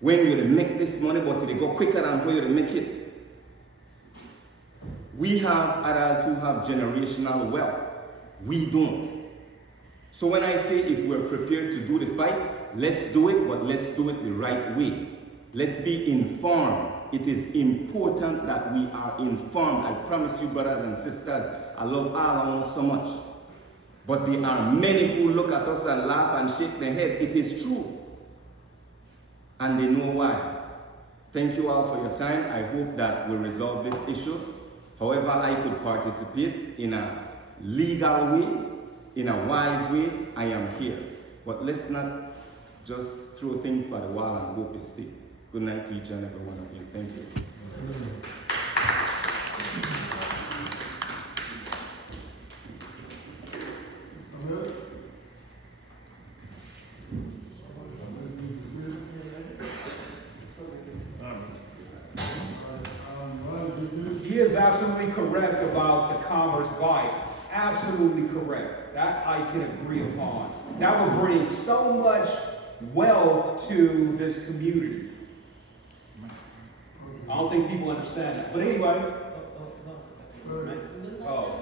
when you make this money but they go quicker than where you make it. We have others who have generational wealth. We don't. So when I say if we're prepared to do the fight, let's do it, but let's do it the right way. Let's be informed. It is important that we are informed. I promise you, brothers and sisters, I love all of us so much. But there are many who look at us and laugh and shake their head. It is true. And they know why. Thank you all for your time. I hope that we resolve this issue. However I could participate in a legal way, in a wise way, I am here. But let's not just throw things by the wall and go past it. Good night to each and every one of you. Thank you. He is absolutely correct about the Commerce Bite. Absolutely correct. That I can agree upon. That will bring so much wealth to this community. I don't think people understand that. But anyway. Oh.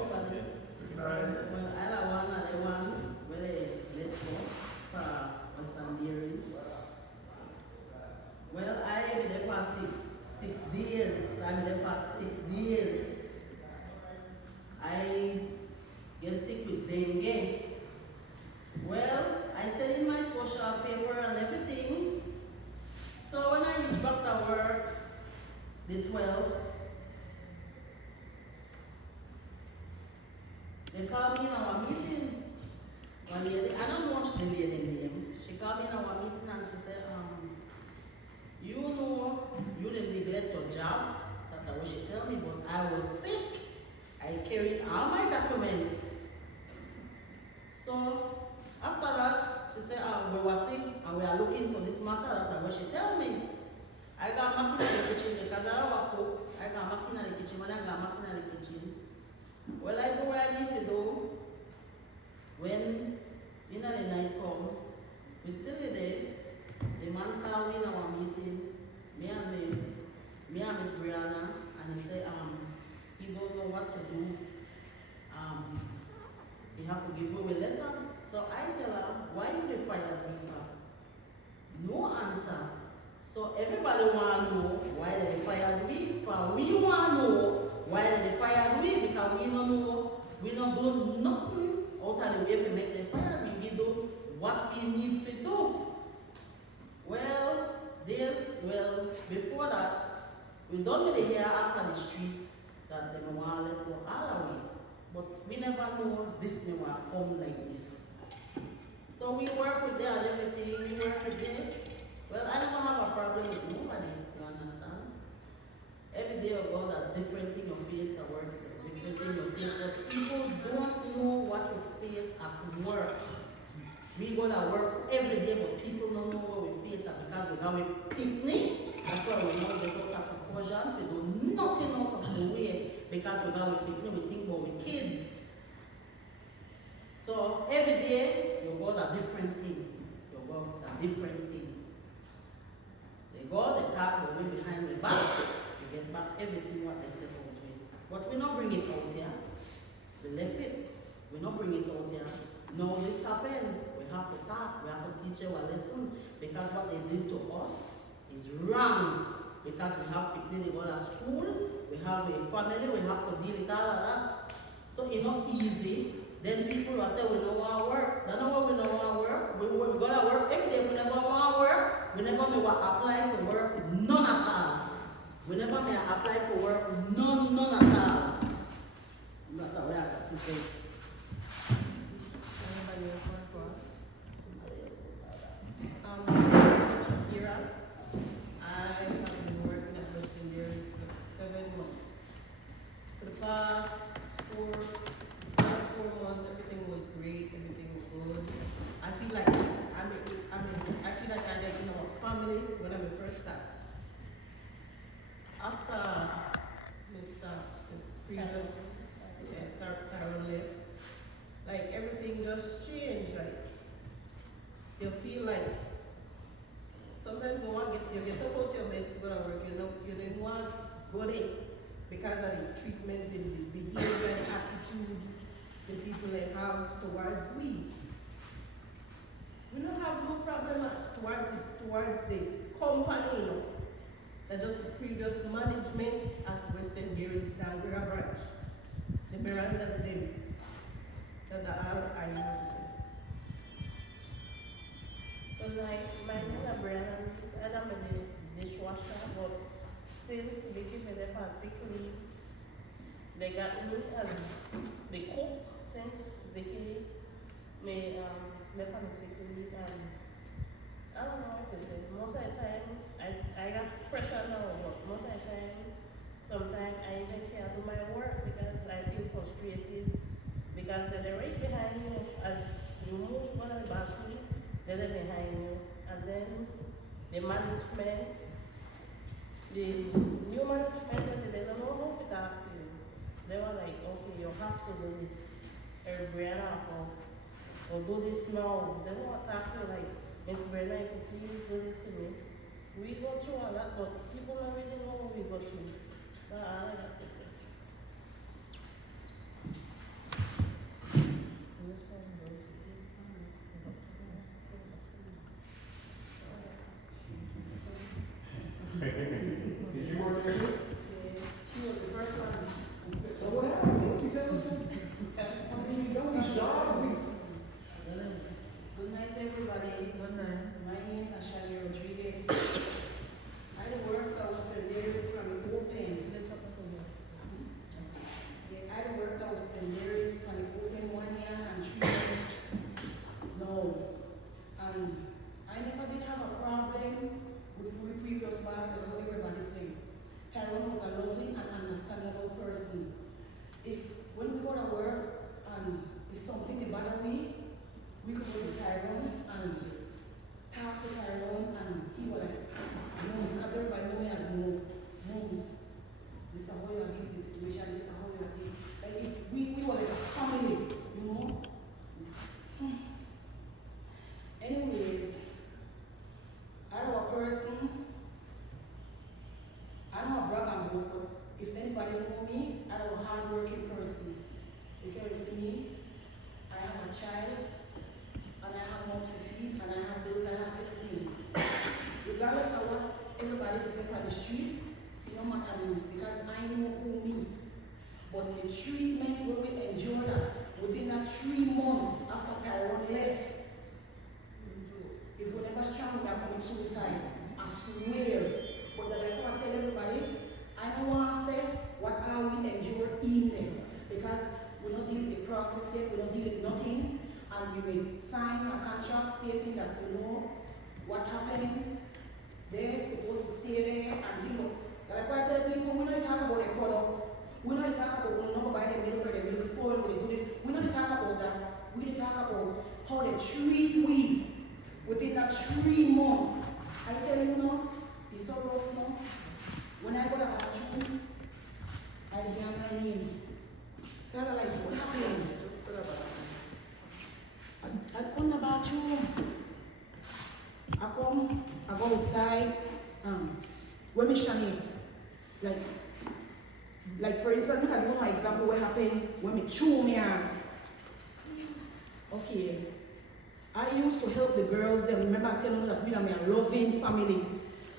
Well, I been there for 6 days. I'm there for 6 days. I get sick with dengue. Well, I sent in my social paper and everything. So when I reached back to work, the 12th, they called me in our meeting. One lady, I don't watch the lady name. She called me in our meeting and she said, you know, you didn't neglect your job. That's what she told me, but I was sick. I carried all my documents. So after that, she said, we were sick and we are looking into this matter. That's what she told me. I got back in the kitchen because I don't want to cook. I got back in the kitchen when I got back in the kitchen. Well, I do what I need to do. When the night come, we still there. The man called me in our meeting, me and Miss Brianna, and he said, he don't know what to do. He have to give away a letter. So I tell her, why you they fire me for? No answer. So everybody want to know why they fired me. But we want to know why they fired me because we don't know, we don't do nothing out of the way to make them fire me. We do what we need to do. Well, before that, we don't really hear after the streets that they want to let go all away. But we never know this may come like this. So we work with them and everything, we work with them. Well, I never have a problem with nobody, you understand? Every day of God, a different thing you face at work, different thing you face, but people don't know what you face at work. We go to work every day, but people don't know what we face that because we have a picnic. That's why we don't get out of proportion. We do nothing out of the way because we got with people, we think about with kids. So every day you got a different thing. You got a different thing. They go, they talk away behind the back, you get back everything what they said out with. But we not bring it out here. We left it. We not bring it out here. No, this happened. We have to talk. We have to teach our lesson because what they did to us is wrong. Because we have people, they go to school, we have a family, we have to deal with all of that. So it's not easy. Then people will say we don't want to work. That's not why we don't want to work. We gotta work every day. We never want to work. We never may apply for work. None at all. We never may apply for work. None at all. That's what I have to say. Anybody else want to go? Somebody else is like that. Shakira. I have been working at Western Dairies for 7 months. For the past 4 months, everything was great, everything was good. I feel like I feel like I get to know a family when I first start. After Mr. previous Tyrone left, like everything just changed. Like you feel like sometimes you want you get up out your bed to go to work, you didn't want to go there because of the treatment, the behavior, the attitude the people they have towards we. We don't have no problem towards the company, you know. That's just the previous management at Western Dairies Dangra branch. The Miranda's them. That's all I have to say. So my name is Brianna, and I'm a dishwasher, but since they give me the sick leave, they got me as the cook since Vicky may left on sick leave, and I don't know what to say. Most of the time, I got pressure now, but most of the time, sometimes I even can't do my work because I feel frustrated because they're right behind you as you move out of the bathroom. They're behind you, and then the management, the new management, they don't know how to talk to you. They were like, okay, you have to do this, Brianna, or do this now. They don't want to talk to you like, Miss Brianna, if you please do this to me. We go through a lot, but people don't really know what we go through. That's all I have to say. Did you work there? She was the first one. So what happened? What you tell us? I mean, you know he's shy. Good night, everybody. Good night. My name is Ashani Rodriguez. I worked at Western Dairies from the open. I worked at Western Dairies from the open 1 year and 3 years. No. And I never did have a problem with the previous boss and what everybody said. Tyrone was a loving and understandable person. When we go to work and if something is bother we could go to Tyrone and talk to Tyrone, and he was like, no, because everybody know me as moves. This is how you are doing the situation, this is how you are doing. Like we were like a family, you know. Anyways, I'm a person, I'm a brag and boast, but if anybody know me, I'm a hard-working person. Because me, I have a child, and I have mouth to feed, and I have bills, I have everything. Regardless of what everybody is saying on the street, it don't matter me, because I know who me. But the treatment where we endure that, within that 3 months after Tyrone left, if we never struggle back on suicide, I swear. But like I tell everybody, I don't want to say what I will endure in them. Because we don't deal with the process yet, we don't deal with nothing. And we may sign a contract stating that we know what happened. They're supposed to stay there and deal with. Like I tell people, we don't talk about the products. We don't talk about we don't buy the milk or the milk spoil, we do this. We don't talk about that. We talk about how they treat we. Within that 3 months, I tell you now, it's so rough now. When I go to the bathroom, I hear my name. home, I go outside, when me shine, like for instance, I can give you my example what happened when me chew me off. Okay, I used to help the girls, and remember I telling you that we are a loving family.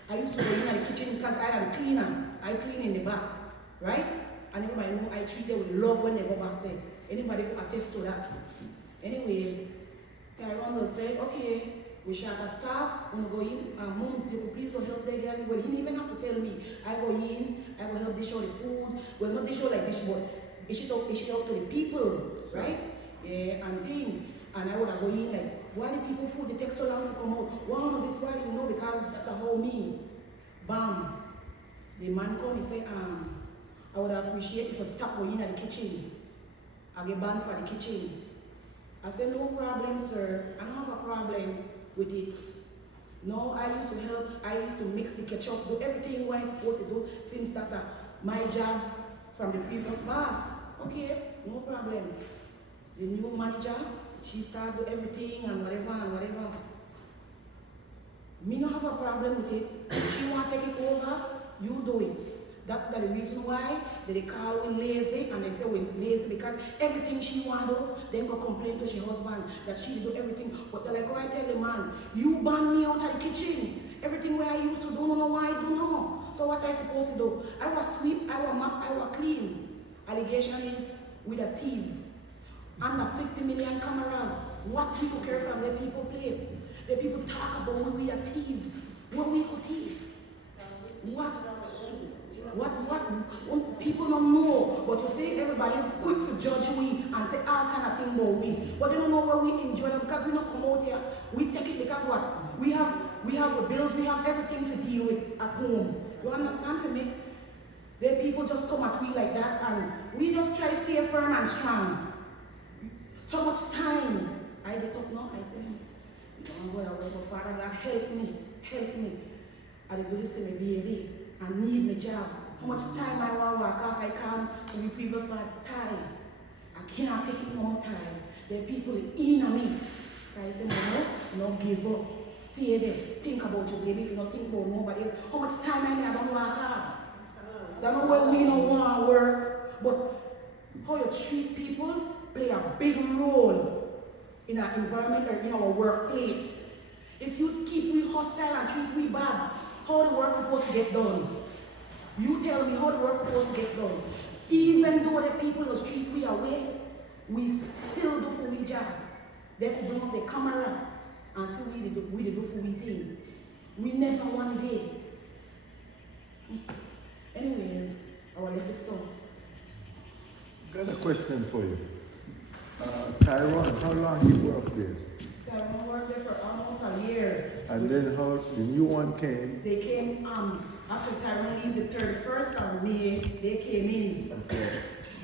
I used to go in the kitchen because I had a cleaner. I clean in the back, right? And everybody know I treat them with love when they go back there. Anybody can attest to that. Anyways, Tyrone will say, okay, we share the staff, when we go in, moms, you could please go help the girl. Well, he didn't even have to tell me. I go in, I will help dish out the food. Well, not dish out like this, but it should help to the people, right? Yeah, and thing. And I would have go in like, why the people food, they take so long to come out? Wow, this why you know, because that's the whole me. Bam. The man come, he say, I would appreciate if you stop going in at the kitchen. I get banned for the kitchen. I said, no problem, sir. I don't have a problem with it. No, I used to help. I used to mix the ketchup, do everything what I'm supposed to do since that my job from the previous boss. Okay, no problem. The new manager, she started do everything and whatever. Me not have a problem with it. If she want to take it over, you do it. That's the reason why they call we lazy, and they say we're lazy because everything she want to do, then go complain to her husband that she do everything. But they're like, oh, I tell the man, you ban me out of the kitchen. Everything where I used to do, no know why I do no. So what I supposed to do? I was sweep, I was mop, I was clean. Allegation is we the thieves. Under 50 million cameras. What people care from the people place? The people talk about when we are thieves. When we could thief. What people don't know, but you see everybody quick to judge we and say all kind of thing about we. But they don't know where we enjoy them because we not come out here. We take it because what? We have the bills, we have everything to deal with at home. You understand for me? The people just come at we like that and we just try to stay firm and strong. So much time. I get up now, I say, don't go away, but Father God, help me. I do this to my baby. I need my job. How much time I want to work off, I come to the previous my time. I can't take it no more time. There are people in me. I say, no, give up. Stay there. Think about your baby if you don't think about nobody else. How much time I don't work off? That's not where we don't want to work. But how you treat people play a big role in our environment or in our workplace. If you keep we hostile and treat we bad, how the work supposed to get done? You tell me how the work supposed to get done. Even though the people will treat we away, we still do for we job. They could bring up the camera and see we do for we thing. We never one day. Anyways, I will leave it so. Got a question for you. Tyrone, how long you work there? Tyrone worked there for almost a year. And then how the new one came? They came after Tyrone leave the 31st of May, they came in. Okay.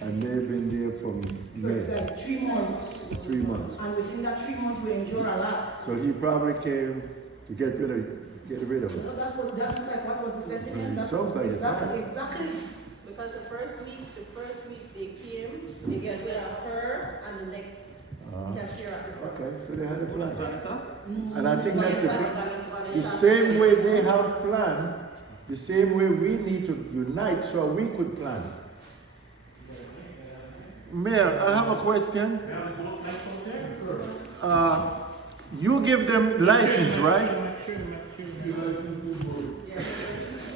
And they've been there from May? For like 3 months. 3 months. And within that 3 months we endured a lot. So he probably came to get rid of it. So that's like what was the sentiment? It sounds like exactly. Because the first week they came, they get rid of her and the next cashier at the front. Okay, so they had a plan. Mm-hmm. And I think that's the same way they have planned, the same way we need to unite so we could plan. Mayor, I have a question. You give them license, right?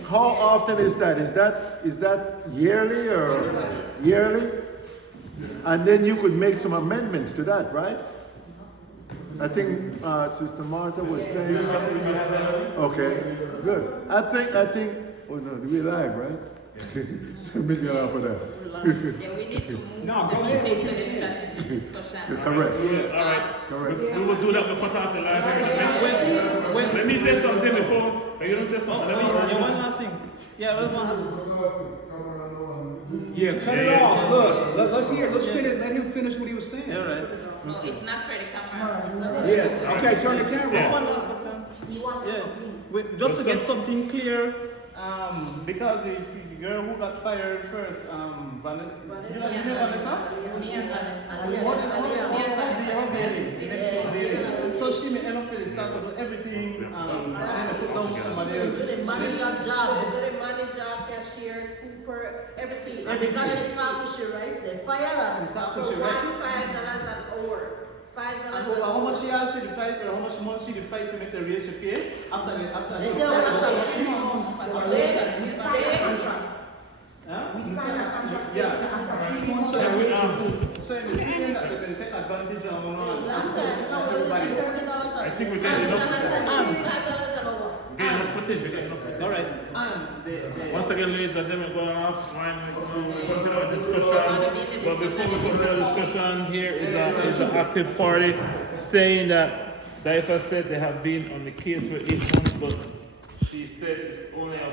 How often is that? Is that yearly or yearly? And then you could make some amendments to that, right? I think Sister Martha was saying something. Okay, good. I think. Oh no, we're live, right? Make it off of that. Yeah, we need to move No, go the ahead. meeting to the strategy discussion. Correct. All right. Correct. We will do that. We'll cut off the live. Wait, let me say something before. You don't say something. Let me one last thing. Yeah, one last thing. Yeah, cut it off. Look, let's hear. Let's finish. Let him finish what he was saying. Yeah, right. No, it's not for the camera. Yeah. Okay, turn the camera Just on. one last question. He wants Yeah, something. just to get something clear, because girl who got fired first, Vanessa. Vanessa. You know Vanessa? Me and Vanessa. So she may end up really start to do everything and put down somebody else. Do the manager job. They do the manager, cashier, scooper, everything. And because she can't fish it right, they fire her. For $5 an hour. $5 an How hour. much she actually fight or how much money she fight to make the raise she pay after They she tell her after 3 months. We sign a contract. Huh? We sign a contract stating Yeah. that after 3 months, So, the rate will be. so in the beginning that they can take advantage of Sometimes, $30 I think we $5 get enough. an hour. We get enough footage. We get enough footage. All right, and Once again, ladies and gentlemen, going off, we continue our discussion. But before we continue our discussion, here is an active party saying that DIFA said they have been on the case for 8 months, but she said it's only a